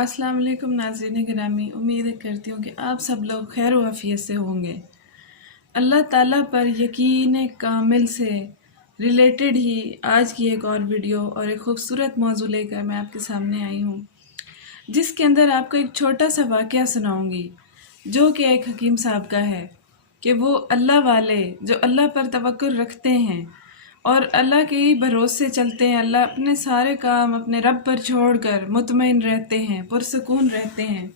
अस्सलाम वालेकुम नाज़रीन गिरामी, उम्मीद करती हूँ कि आप सब लोग खैर व आफियत से होंगे। अल्लाह ताला पर यकीन कामिल से रिलेटेड ही आज की एक और वीडियो और एक ख़ूबसूरत मौजू लेकर मैं आपके सामने आई हूँ, जिसके अंदर आपको एक छोटा सा वाक़या सुनाऊँगी जो कि एक हकीम साहब का है कि वो अल्लाह वाले जो अल्लाह पर तवक्कुल रखते हैं और अल्लाह के ही भरोसे चलते हैं, अल्लाह अपने सारे काम अपने रब पर छोड़कर मुतमईन रहते हैं, पुरसकून रहते हैं,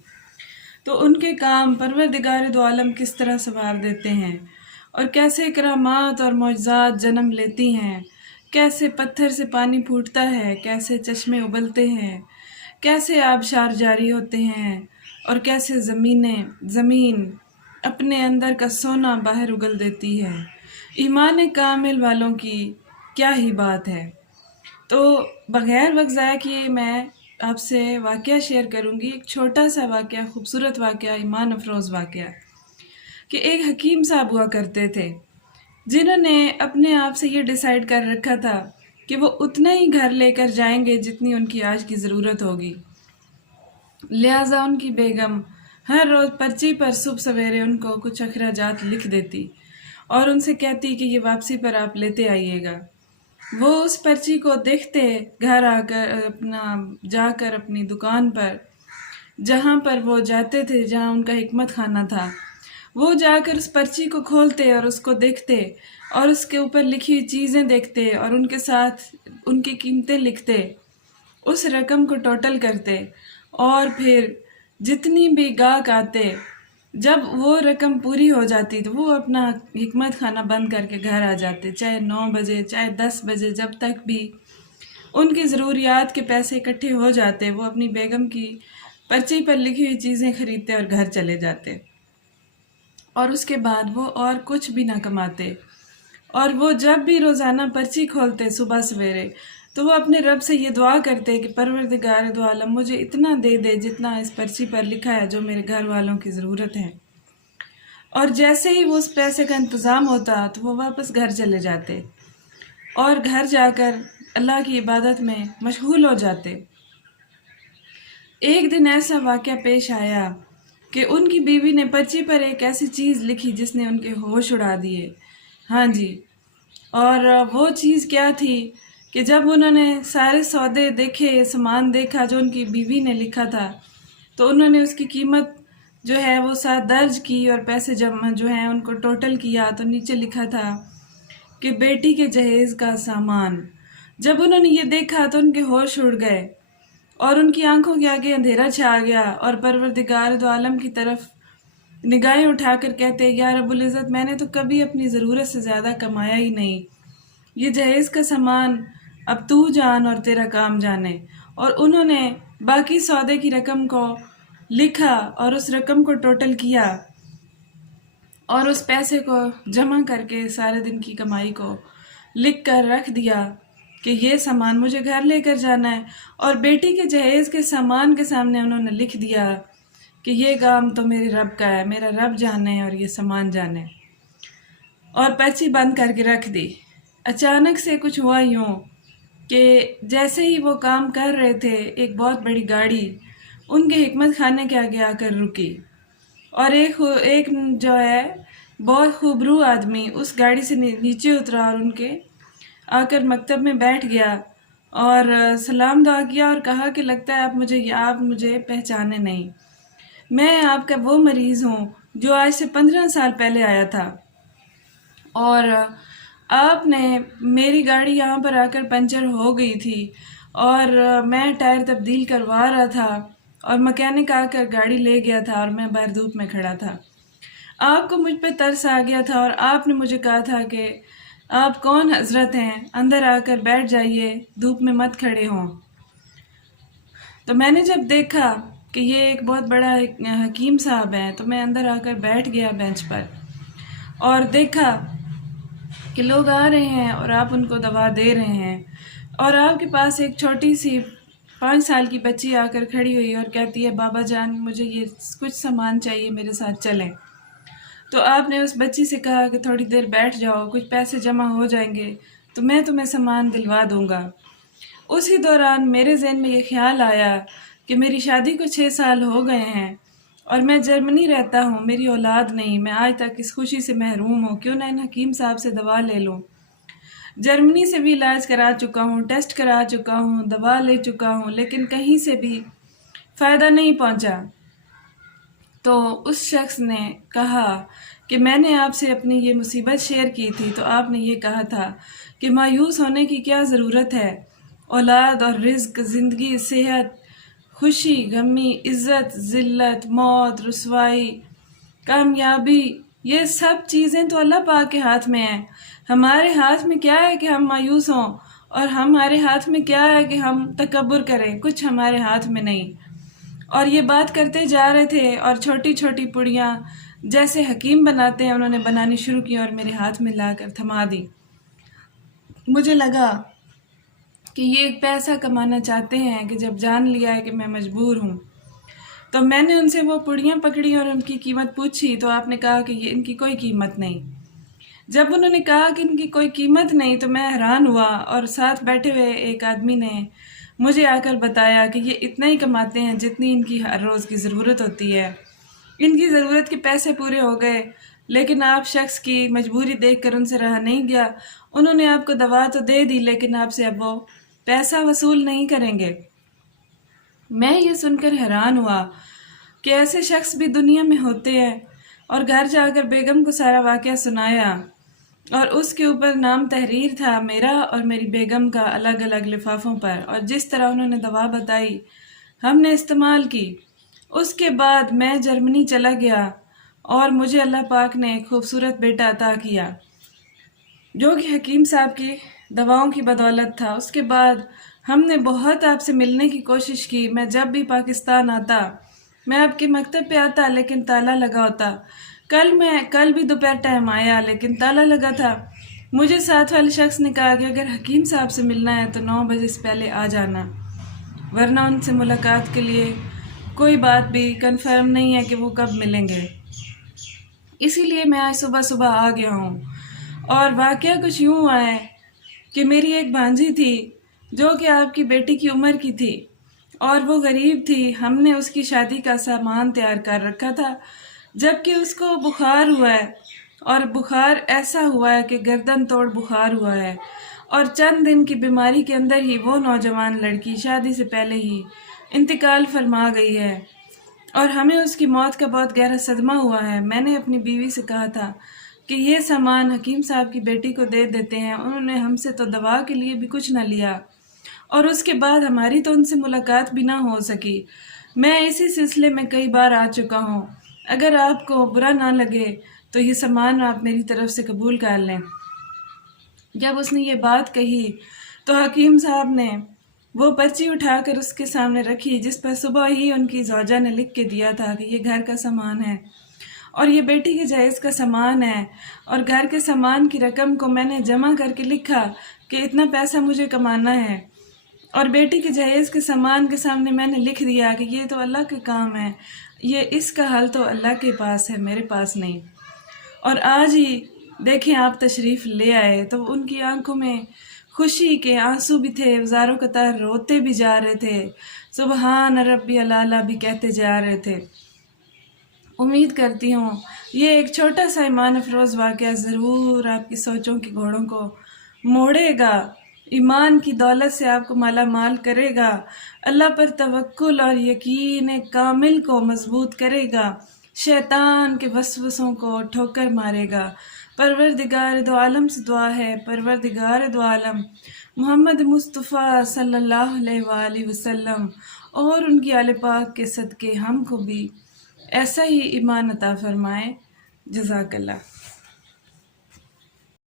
तो उनके काम परवरदिगार दो आलम किस तरह संवार देते हैं और कैसे करामात और मौजज़ात जन्म लेती हैं, कैसे पत्थर से पानी फूटता है, कैसे चश्मे उबलते हैं, कैसे आबशार जारी होते हैं और कैसे ज़मीन अपने अंदर का सोना बाहर उगल देती है। ईमान कामिल वालों की क्या ही बात है। तो बग़ैर वक्त ज़ाया किए मैं आपसे वाक़या शेयर करूँगी, एक छोटा सा वाक़या, खूबसूरत वाक़या, ईमान अफरोज़ वाक़या कि एक हकीम साहब हुआ करते थे जिन्होंने अपने आप से ये डिसाइड कर रखा था कि वो उतना ही घर लेकर जाएंगे जितनी उनकी आज की ज़रूरत होगी। लिहाजा उनकी बेगम हर रोज़ पर्ची पर सुबह सवेरे उनको कुछ अखराजात लिख देती और उनसे कहती कि ये वापसी पर आप लेते आइएगा। वो उस पर्ची को देखते, घर आकर जाकर अपनी दुकान पर जहाँ पर वो जाते थे, जहाँ उनका हिकमत खाना था, वो जाकर उस पर्ची को खोलते और उसको देखते और उसके ऊपर लिखी हुई चीज़ें देखते और उनके साथ उनकी कीमतें लिखते, उस रकम को टोटल करते और फिर जितनी भी गाहक आते, जब वो रकम पूरी हो जाती तो वो अपना हिकमत खाना बंद करके घर आ जाते, चाहे 9 बजे चाहे 10 बजे, जब तक भी उनकी ज़रूरियात के पैसे इकट्ठे हो जाते वो अपनी बेगम की पर्ची पर लिखी हुई चीज़ें ख़रीदते और घर चले जाते और उसके बाद वो और कुछ भी ना कमाते। और वो जब भी रोज़ाना पर्ची खोलते सुबह सवेरे तो वो अपने रब से ये दुआ करते कि परवरदिगार दो आलम मुझे इतना दे दे जितना इस पर्ची पर लिखा है जो मेरे घर वालों की ज़रूरत है। और जैसे ही वो उस पैसे का इंतज़ाम होता तो वो वापस घर चले जाते और घर जाकर अल्लाह की इबादत में मशगूल हो जाते। एक दिन ऐसा वाक़या पेश आया कि उनकी बीवी ने पर्ची पर एक ऐसी चीज़ लिखी जिसने उनके होश उड़ा दिए। हाँ जी, और वो चीज़ क्या थी कि जब उन्होंने सारे सौदे देखे, सामान देखा जो उनकी बीवी ने लिखा था, तो उन्होंने उसकी कीमत जो है वो साथ दर्ज की और पैसे जमा जो हैं उनको टोटल किया तो नीचे लिखा था कि बेटी के जहेज़ का सामान। जब उन्होंने ये देखा तो उनके होश उड़ गए और उनकी आंखों के आगे अंधेरा छा गया और परवरदिगार दो आलम की तरफ निगाहें उठाकर कहते, या रब्बुल इज़्ज़त, मैंने तो कभी अपनी ज़रूरत से ज़्यादा कमाया ही नहीं, ये जहेज़ का सामान अब तू जान और तेरा काम जाने। और उन्होंने बाकी सौदे की रकम को लिखा और उस रकम को टोटल किया और उस पैसे को जमा करके सारे दिन की कमाई को लिख कर रख दिया कि ये सामान मुझे घर लेकर जाना है। और बेटी के जहेज़ के सामान के सामने उन्होंने लिख दिया कि ये काम तो मेरे रब का है, मेरा रब जाने और ये सामान जाने, और पर्ची बंद करके रख दी। अचानक से कुछ हुआ यूँ कि जैसे ही वो काम कर रहे थे, एक बहुत बड़ी गाड़ी उनके हिकमत खाने के आगे आकर रुकी और एक जो है बहुत खूबरू आदमी उस गाड़ी से नीचे उतरा और उनके आकर मकतब में बैठ गया और सलाम दुआ किया और कहा कि लगता है आप मुझे पहचाने नहीं, मैं आपका वो मरीज़ हूँ जो आज से 15 साल पहले आया था और आपने मेरी गाड़ी यहाँ पर आकर पंचर हो गई थी और मैं टायर तब्दील करवा रहा था और मैकेनिक आकर गाड़ी ले गया था और मैं बाहर धूप में खड़ा था। आपको मुझ पे तरस आ गया था और आपने मुझे कहा था कि आप कौन हजरत हैं, अंदर आकर बैठ जाइए, धूप में मत खड़े हों। तो मैंने जब देखा कि ये एक बहुत बड़ा हकीम साहब हैं तो मैं अंदर आकर बैठ गया बेंच पर और देखा कि लोग आ रहे हैं और आप उनको दवा दे रहे हैं और आपके पास एक छोटी सी 5 साल की बच्ची आकर खड़ी हुई और कहती है, बाबा जान मुझे ये कुछ सामान चाहिए, मेरे साथ चलें। तो आपने उस बच्ची से कहा कि थोड़ी देर बैठ जाओ, कुछ पैसे जमा हो जाएंगे तो मैं तुम्हें सामान दिलवा दूंगा। उसी दौरान मेरे ज़हन में ये ख्याल आया کہ میری شادی کو 6 سال ہو گئے ہیں اور میں جرمنی رہتا ہوں، میری اولاد نہیں، میں آج تک اس خوشی سے محروم ہوں، کیوں نہ ان حکیم صاحب سے دوا لے لوں۔ جرمنی سے بھی علاج کرا چکا ہوں، ٹیسٹ کرا چکا ہوں، دوا لے چکا ہوں، لیکن کہیں سے بھی فائدہ نہیں پہنچا۔ تو اس شخص نے کہا کہ میں نے آپ سے اپنی یہ مصیبت شیئر کی تھی تو آپ نے یہ کہا تھا کہ مایوس ہونے کی کیا ضرورت ہے، اولاد اور رزق، زندگی، صحت، خوشی، غمی، عزت، ذلت، موت، رسوائی، کامیابی، یہ سب چیزیں تو اللہ پاک کے ہاتھ میں ہیں۔ ہمارے ہاتھ میں کیا ہے کہ ہم مایوس ہوں، اور ہمارے ہاتھ میں کیا ہے کہ ہم تکبر کریں، کچھ ہمارے ہاتھ میں نہیں۔ اور یہ بات کرتے جا رہے تھے اور چھوٹی چھوٹی پڑیاں جیسے حکیم بناتے ہیں انہوں نے بنانی شروع کی اور میرے ہاتھ میں لا کر تھما دی۔ مجھے لگا کہ یہ پیسہ کمانا چاہتے ہیں کہ جب جان لیا ہے کہ میں مجبور ہوں، تو میں نے ان سے وہ پڑیاں پکڑی اور ان کی قیمت پوچھی تو آپ نے کہا کہ یہ ان کی کوئی قیمت نہیں۔ جب انہوں نے کہا کہ ان کی کوئی قیمت نہیں تو میں حیران ہوا، اور ساتھ بیٹھے ہوئے ایک آدمی نے مجھے آ کر بتایا کہ یہ اتنا ہی کماتے ہیں جتنی ان کی ہر روز کی ضرورت ہوتی ہے، ان کی ضرورت کے پیسے پورے ہو گئے، لیکن آپ شخص کی مجبوری دیکھ کر ان سے رہا نہیں گیا، انہوں نے آپ کو دوا تو دے دی لیکن آپ سے اب وہ پیسہ وصول نہیں کریں گے۔ میں یہ سن کر حیران ہوا کہ ایسے شخص بھی دنیا میں ہوتے ہیں، اور گھر جا کر بیگم کو سارا واقعہ سنایا، اور اس کے اوپر نام تحریر تھا میرا اور میری بیگم کا الگ الگ لفافوں پر، اور جس طرح انہوں نے دوا بتائی ہم نے استعمال کی۔ اس کے بعد میں جرمنی چلا گیا اور مجھے اللہ پاک نے ایک خوبصورت بیٹا عطا کیا جو کہ حکیم صاحب کی دواؤں کی بدولت تھا۔ اس کے بعد ہم نے بہت آپ سے ملنے کی کوشش کی، میں جب بھی پاکستان آتا میں آپ کے مکتب پہ آتا لیکن تالا لگا ہوتا۔ کل بھی دوپہر ٹائم آیا لیکن تالا لگا تھا۔ مجھے ساتھ والے شخص نے کہا کہ اگر حکیم صاحب سے ملنا ہے تو 9 بجے سے پہلے آ جانا، ورنہ ان سے ملاقات کے لیے کوئی بات بھی کنفرم نہیں ہے کہ وہ کب ملیں گے۔ اسی لیے میں آج صبح صبح آ گیا ہوں۔ اور واقعہ کچھ یوں ہوا ہے کہ میری ایک بھانجی تھی جو کہ آپ کی بیٹی کی عمر کی تھی، اور وہ غریب تھی۔ ہم نے اس کی شادی کا سامان تیار کر رکھا تھا، جبکہ اس کو بخار ہوا ہے، اور بخار ایسا ہوا ہے کہ گردن توڑ بخار ہوا ہے، اور چند دن کی بیماری کے اندر ہی وہ نوجوان لڑکی شادی سے پہلے ہی انتقال فرما گئی ہے، اور ہمیں اس کی موت کا بہت گہرا صدمہ ہوا ہے۔ میں نے اپنی بیوی سے کہا تھا کہ یہ سامان حکیم صاحب کی بیٹی کو دے دیتے ہیں، انہوں نے ہم سے تو دوا کے لیے بھی کچھ نہ لیا، اور اس کے بعد ہماری تو ان سے ملاقات بھی نہ ہو سکی۔ میں اسی سلسلے میں کئی بار آ چکا ہوں، اگر آپ کو برا نہ لگے تو یہ سامان آپ میری طرف سے قبول کر لیں۔ جب اس نے یہ بات کہی تو حکیم صاحب نے وہ پرچی اٹھا کر اس کے سامنے رکھی جس پر صبح ہی ان کی زوجہ نے لکھ کے دیا تھا کہ یہ گھر کا سامان ہے اور یہ بیٹی کے جہیز کا سامان ہے، اور گھر کے سامان کی رقم کو میں نے جمع کر کے لکھا کہ اتنا پیسہ مجھے کمانا ہے، اور بیٹی کے جہیز کے سامان کے سامنے میں نے لکھ دیا کہ یہ تو اللہ کے کام ہے، یہ اس کا حل تو اللہ کے پاس ہے، میرے پاس نہیں۔ اور آج ہی دیکھیں آپ تشریف لے آئے تو ان کی آنکھوں میں خوشی کے آنسو بھی تھے، وزاروں قطار روتے بھی جا رہے تھے، سبحان ربی العلیٰ بھی کہتے جا رہے تھے۔ امید کرتی ہوں یہ ایک چھوٹا سا ایمان افروز واقعہ ضرور آپ کی سوچوں کی گھوڑوں کو موڑے گا، ایمان کی دولت سے آپ کو مالا مال کرے گا، اللہ پر توکل اور یقین کامل کو مضبوط کرے گا، شیطان کے وسوسوں کو ٹھوکر مارے گا۔ پروردگار دو عالم سے دعا ہے، پروردگار دو عالم محمد مصطفیٰ صلی اللہ علیہ وآلہ وسلم اور ان کی آل پاک کے صدقے ہم کو بھی ایسا ہی ایمان عطا فرمائے۔ جزاک اللہ۔